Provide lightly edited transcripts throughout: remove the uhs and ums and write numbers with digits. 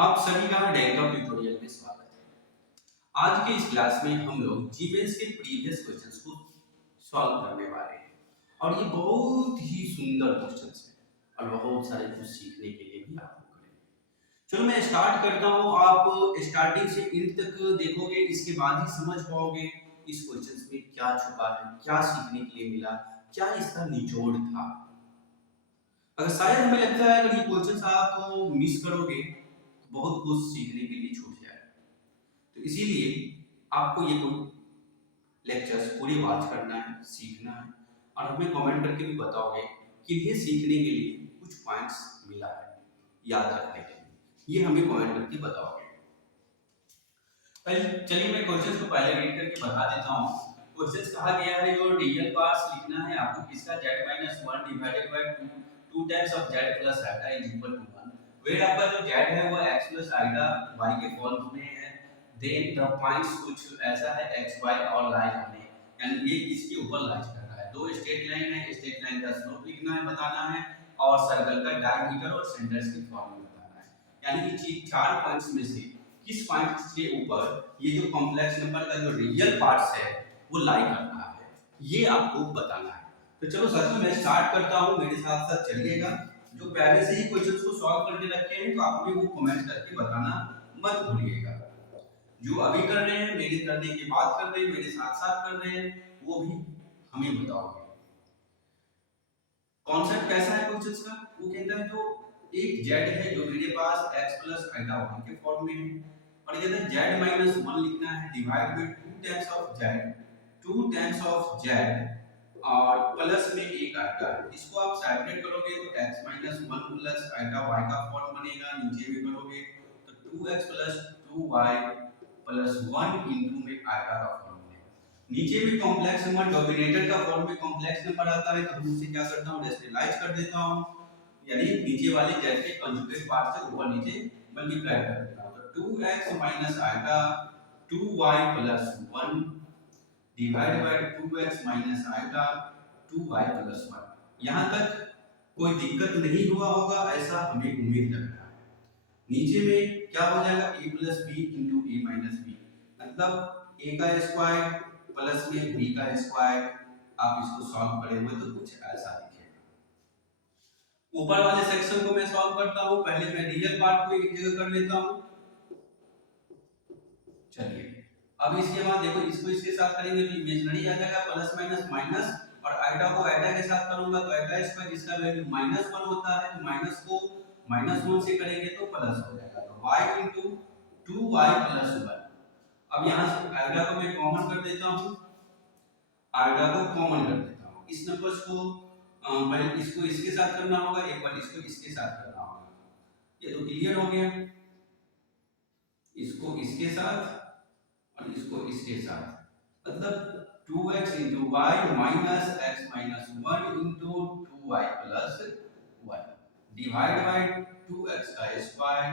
आप सभी का डेंका ट्यूटोरियल में स्वागत है। आज के इस क्लास में हम लोग जीमेंस के प्रीवियस क्वेश्चंस को सॉल्व करने वाले हैं और ये बहुत ही सुंदर क्वेश्चंस हैं और बहुत सारे कुछ सीखने के लिए भी आपको करेंगे। चलो मैं स्टार्ट करता हूँ। आप स्टार्टिंग से एंड तक देखोगे, इसके बाद ही समझ पाओगे इस क्वेश्चंस में क्या छुपा है, क्या सीखने के लिए मिला, क्या इसका निचोड़ था। अगर शायद हमें लगता है अगर ये क्वेश्चंस आप मिस करोगे तो बहुत कुछ सीखने के लिए छूट जाएगा। तो इसीलिए आपको ये लेक्चर्स पूरी वॉच करना है, सीखना है और हमें कमेंट करके भी बताओगे कि ये सीखने के लिए कुछ पॉइंट्स मिला है याद रखने के लिए, ये हमें कमेंट करके बताओगे। पहले चलिए मैं क्वेश्चंस को पहले रीड करके बता देता हूँ। क्वेश्चंस कहा गया है जो रियल पार्ट्स लिखना है आपको किसका z-1 divided by 2 times of z plus iota is equal to 1, where आपका जो z है वो x प्लस आइटा y के फॉर्म में है। देन द पॉइंट्स कुछ ऐसा है x y और लाइज होने, यानी ये किसके ऊपर लाइज कर रहा है। दो स्ट्रेट लाइन है, स्ट्रेट लाइन का स्लोप लिखना है, बताना है और सर्कल का डायमीटर और सेंटर्स की फॉर्म में बताना है। यानी कि चार पॉइंट्स में से किस पॉइंट के ऊपर ये जो कॉम्प्लेक्स नंबर का जो रियल पार्ट्स है वो लाई कर रहा है, ये आपको बताना है। तो चलो सच में मैं स्टार्ट करता हूँ, मेरे साथ साथ चलिएगा। जो पहले से ही क्वेश्चंस को सॉल्व करके रखे हैं तो आप भी वो कमेंट करके बताना मत भूलिएगा। जो अभी कर रहे हैं, मेरे करने के बाद कर रहे हैं, मेरे साथ साथ कर रहे हैं, वो भी हमें बताओगे। कॉन्सेप्ट कैसा है क्वेश्चंस का? वो कहता है जो एक z है जो मेरे पास x प्लस आइटा 1 के फॉर्म में है और कहता है z माइनस 1 लिखना है divide by 2 times of z, 2 times of z और प्लस में एक आइटा है। इसको आप सेपरेट करोगे तो x minus 1 plus iota y का फॉर्म बनेगा, नीचे में करोगे तो 2x plus 2y plus 1 into में आइटा का फॉर्म बनेगा। नीचे में कॉम्प्लेक्स नंबर डोमिनेटर का फॉर्म में कॉम्प्लेक्स नंबर आता है तो हम उसे क्या करता हूं, रेशनलाइज कर देता हूं, यानी नीचे वाले z के कंजुगेट पार्ट से ऊपर नीचे मल्टीप्लाई कर देता हूं। तो 2x minus iota 2y plus 1 divide by 2x minus iota 2y plus 1। यहां तक कोई दिक्कत नहीं हुआ होगा ऐसा हमें उम्मीद लग रहा है। नीचे में क्या हो जाएगा a plus B into A minus B, मतलब a का स्क्वायर प्लस में b का स्क्वायर। आप इसको सॉल्व करेंगे तो कुछ ऐसा दिखेगा। ऊपर वाले सेक्शन को मैं सॉल्व करता हूं, पहले मैं रियल पार्ट को एक जगह कर लेता हूं। चलिए अब इसके बाद देखो, इसको इसके साथ करेंगे तो इमेजिनरी आ जाएगा प्लस माइनस माइनस, और आइटा को आइटा के साथ करूंगा तो आइटा स्क्वायर जिसका वैल्यू -1 होता है तो माइनस को -1 से करेंगे तो प्लस हो जाएगा, तो y इंटू 2y प्लस 1। अब यहां से आइटा को मैं कॉमन कर देता हूं, आइटा को कॉमन कर देता हूं। इस नंबर्स को पहले इसको इसके साथ करना होगा, एक बार इसको इसके साथ करना होगा। ये तो क्लियर हो गया, इसको इसके साथ और इसको इसके साथ, मतलब 2x into y minus x minus 1 into 2y plus 1 divide by 2x का स्क्वायर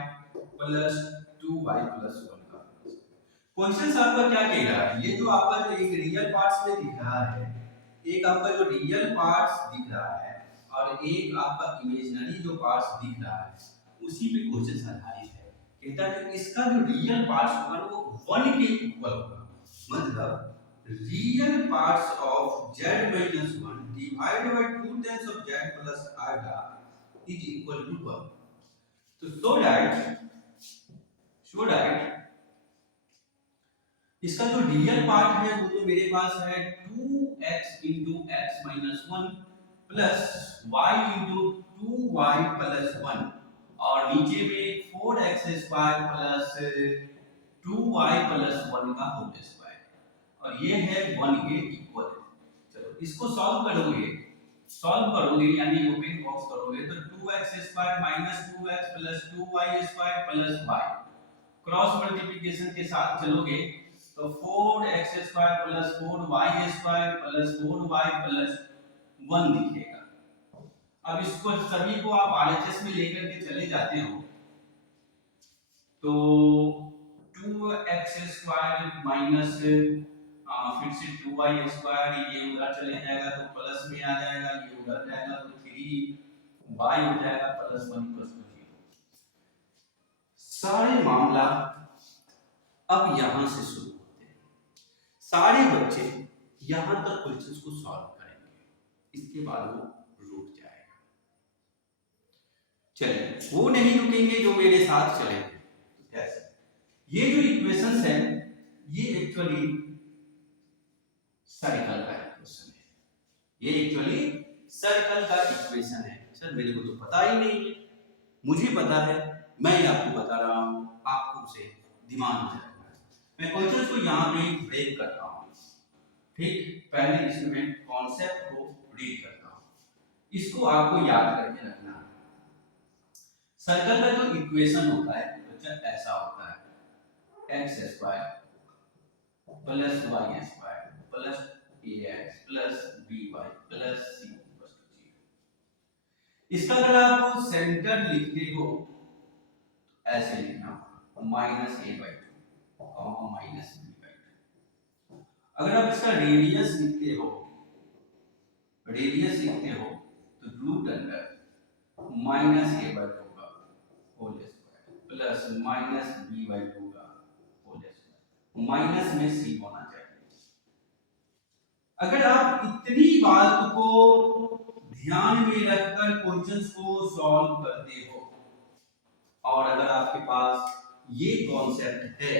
प्लस 2y plus 1 का। क्वेश्चन आपका क्या कह रहा है? ये जो आपका जो एक रियल पार्ट्स में दिख रहा है, एक आपका जो रियल पार्ट्स दिख रहा है और एक आपका इमेजिनरी जो पार्ट्स दिख रहा है, उसी पे क्वेश्चन आधारित है। कहता है कि इसका जो रियल पार्ट्स होगा वो 1 के इक्वल होगा, मतलब real parts of z minus 1 divided by 2 times of z plus iota is equal to 1। तो so that इसका जो रियल पार्ट है वो तो मेरे पास है 2x into x minus 1 plus y into 2y plus 1 और नीचे में 4x square plus 2y plus 1 का होल स्क्वायर, और ये है 1 के इक्वल। चलो इसको सॉल्व करोगे यानी ओपन बॉक्स करोगे तो 2x square minus 2x plus 2y square plus y, cross multiplication के साथ चलोगे तो 4x square plus 4y square plus 4y plus 1 दिखेगा। अब इसको सभी को आप आरएचएस में लेकर के चले जाते हो तो 2x स्क्वायर माइनस फिर से 2y स्क्वायर, ये उधर चले जाएगा तो प्लस में आ जाएगा, ये उधर जाएगा तो 3y हो जाएगा प्लस 1 प्लस 0। सारे मामला अब यहां से शुरू होते हैं। सारे बच्चे यहां तक क्वेश्चंस को सॉल्व करेंगे, इसके बाद वो रुक जाएगा। चलिए, वो नहीं रुकेंगे जो मेरे साथ चलेंगे। तो कैसे? ये जो इक्वेशंस है ये एक्चुअली सर्कल का इक्वेशन है। ये एक्चुअली सर्कल का इक्वेशन है। सर मेरे को तो पता ही नहीं है। मुझे पता है, मैं आपको बता रहा हूं, आपको उसे दिमाग में रखना है। मैं क्वेश्चंस को यहां पे ब्रेक करता हूं। ठीक, पहले इसमें कॉन्सेप्ट को रीड करता हूं, इसको आपको याद करके रखना है। सर्कल का जो इक्वेशन होता है बच्चा ऐसा होता है, X square plus Y square plus ax plus by plus c equal to 0। इसका अगर आप सेंटर लिखते हो ऐसे लिखना, minus a by two minus b by two. अगर आप इसका रेडियस लिखते हो तो root under minus a by two का whole square plus minus b by two का होल स्क्वायर, माइनस में c होना चाहिए। अगर आप इतनी बात को ध्यान में रखकर क्वेश्चंस को सॉल्व करते हो और अगर आपके पास ये कॉन्सेप्ट है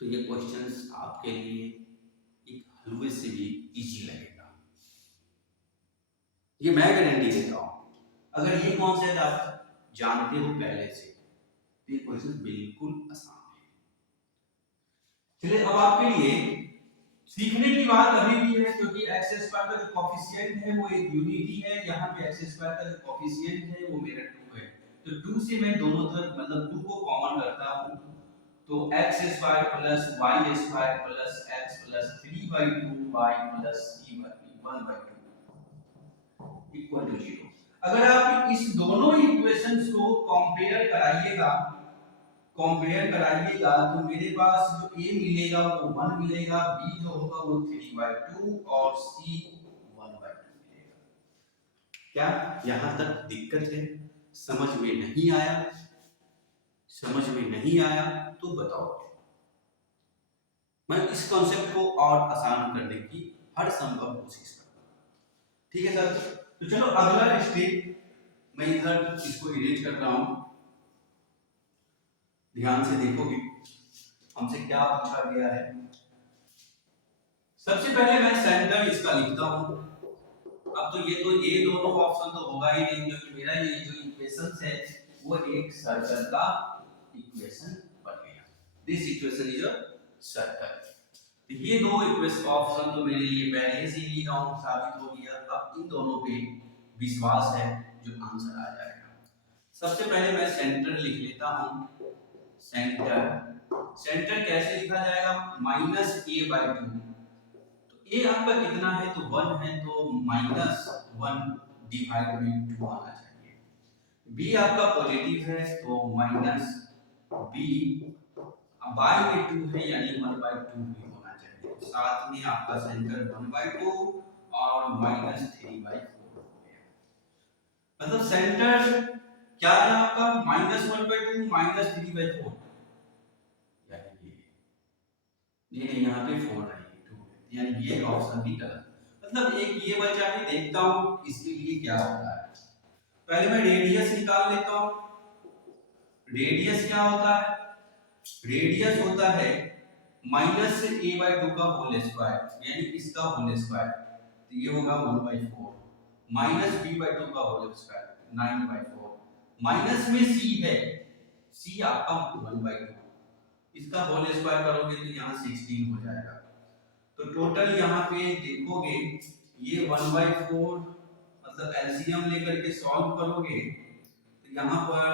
तो ये क्वेश्चंस आपके लिए एक हलवे से भी इजी लगेगा, ये मैं गारंटी देता हूं। अगर ये कॉन्सेप्ट आप जानते हो पहले से तो ये क्वेश्चन बिल्कुल आसान है। चलिए, अब आपके लिए सीखने की बात अभी भी है, क्योंकि एक्स स्क्वायर का जो कोफिशिएंट है वो एक यूनिटी है। यहाँ पे एक्स स्क्वायर का जो कोफिशिएंट है वो मेरा 2 है, तो 2 से मैं दोनों तरफ मतलब 2 को कॉमन करता हूँ, तो X square plus Y square plus X plus 3/2 Y plus c 1/2 equal to 0। अगर आप इस दोनों इक्वेशंस को कंपेयर कराइएगा तो मेरे पास जो a मिलेगा वो 1 मिलेगा, b जो होगा वो 3/2 और c 1/2 मिलेगा। क्या यहां तक दिक्कत है? समझ में नहीं आया? समझ में नहीं आया तो बताओ। मैं इस कॉन्सेप्ट को और आसान करने की हर संभव कोशिश करूंगा। ठीक है सर, तो चलो अगला स्टेप मैं इधर इसको इरेज कर रहा हूं, ध्यान से देखोगे हमसे क्या पूछा गया है। सबसे पहले मैं सेंटर इसका लिखता हूं। अब तो ये दोनों ऑप्शन तो होगा ही नहीं, क्योंकि मेरा ये जो इक्वेशन है वो एक सर्कल का इक्वेशन बन गया। This equation is a circle. तो ये दो इक्वेशन ऑप्शन तो मेरे लिए पहले से ही रॉन्ग साबित हो गया। अब इन दोनों पे विश्वास है जो आंसर आ जाएगा। सबसे पहले मैं सेंटर लिख लेता हूं। सेंटर कैसे लिखा जाएगा? Minus a by 2। तो a आपका कितना है? तो 1 है, तो माइनस 1 डिवाइड में 2 आना चाहिए। b आपका पॉजिटिव है तो माइनस b बाई में 2 है यानी 1/2 भी होना चाहिए। तो साथ में आपका सेंटर 1/2 और माइनस 3/4 हो गया। मतलब सेंटर क्या है आपका? माइनस 1/2 माइनस 3/4, यानी यहाँ पे 4 है, 2 है, यानी ये ऑप्शन भी गलत। मतलब एक ये बचा है, देखता हूँ इसके लिए क्या होता है। पहले मैं रेडियस निकाल लेता हूँ। रेडियस क्या होता है? रेडियस होता है माइनस a बाई 2 का होल स्क्वायर यानी इसका होल स्क्वायर, तो ये होगा 1/4 माइनस b बाई 2 का होल स्क्वायर 9/4, माइनस में c है, c आपका 1/2, इसका होल स्क्वायर करोगे तो यहाँ 16 हो जाएगा। तो टोटल यहाँ पे देखोगे ये 1/4 मतलब एलसीएम लेकर के सॉल्व करोगे तो यहाँ पर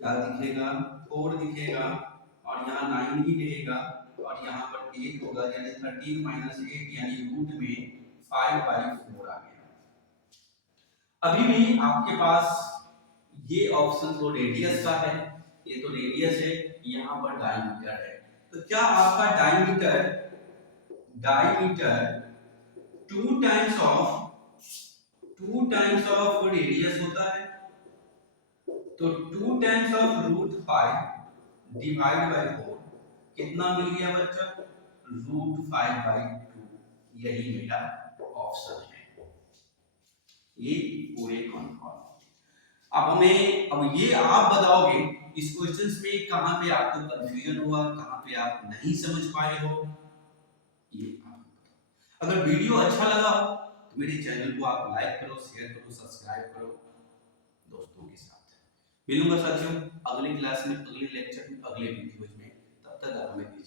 क्या दिखेगा? 4 दिखेगा और यहाँ 9 ही रहेगा और यहाँ पर 8 होगा, यानी 13 माइनस 8 यानी रूट में 5/4 आ गया। अभी भी आपके पास ये ऑप्शन तो रेडियस का है, ये तो रेडियस है, यहाँ पर डायमीटर है। तो क्या आपका डायमीटर 2 टाइम्स ऑफ रेडियस होता है? तो 2 times of root 5 divide by 4 कितना मिल गया बच्चा? Root 5 by 2। यही मेरा ऑप्शन है, ये पूरे कॉन्फॉर्म। अब ये आप बताओगे इस क्वेश्चंस में कहां पे आपको कंफ्यूजन हुआ, कहां पे आप नहीं समझ पाए हो, ये आप बताओ। अगर वीडियो अच्छा लगा हो तो मेरे चैनल को आप लाइक करो, शेयर करो, सब्सक्राइब करो दोस्तों के साथ। मिलूंगा साथियों अगली क्लास में, अगले लेक्चर में, अगले वीडियोज में। तब तक आप हमें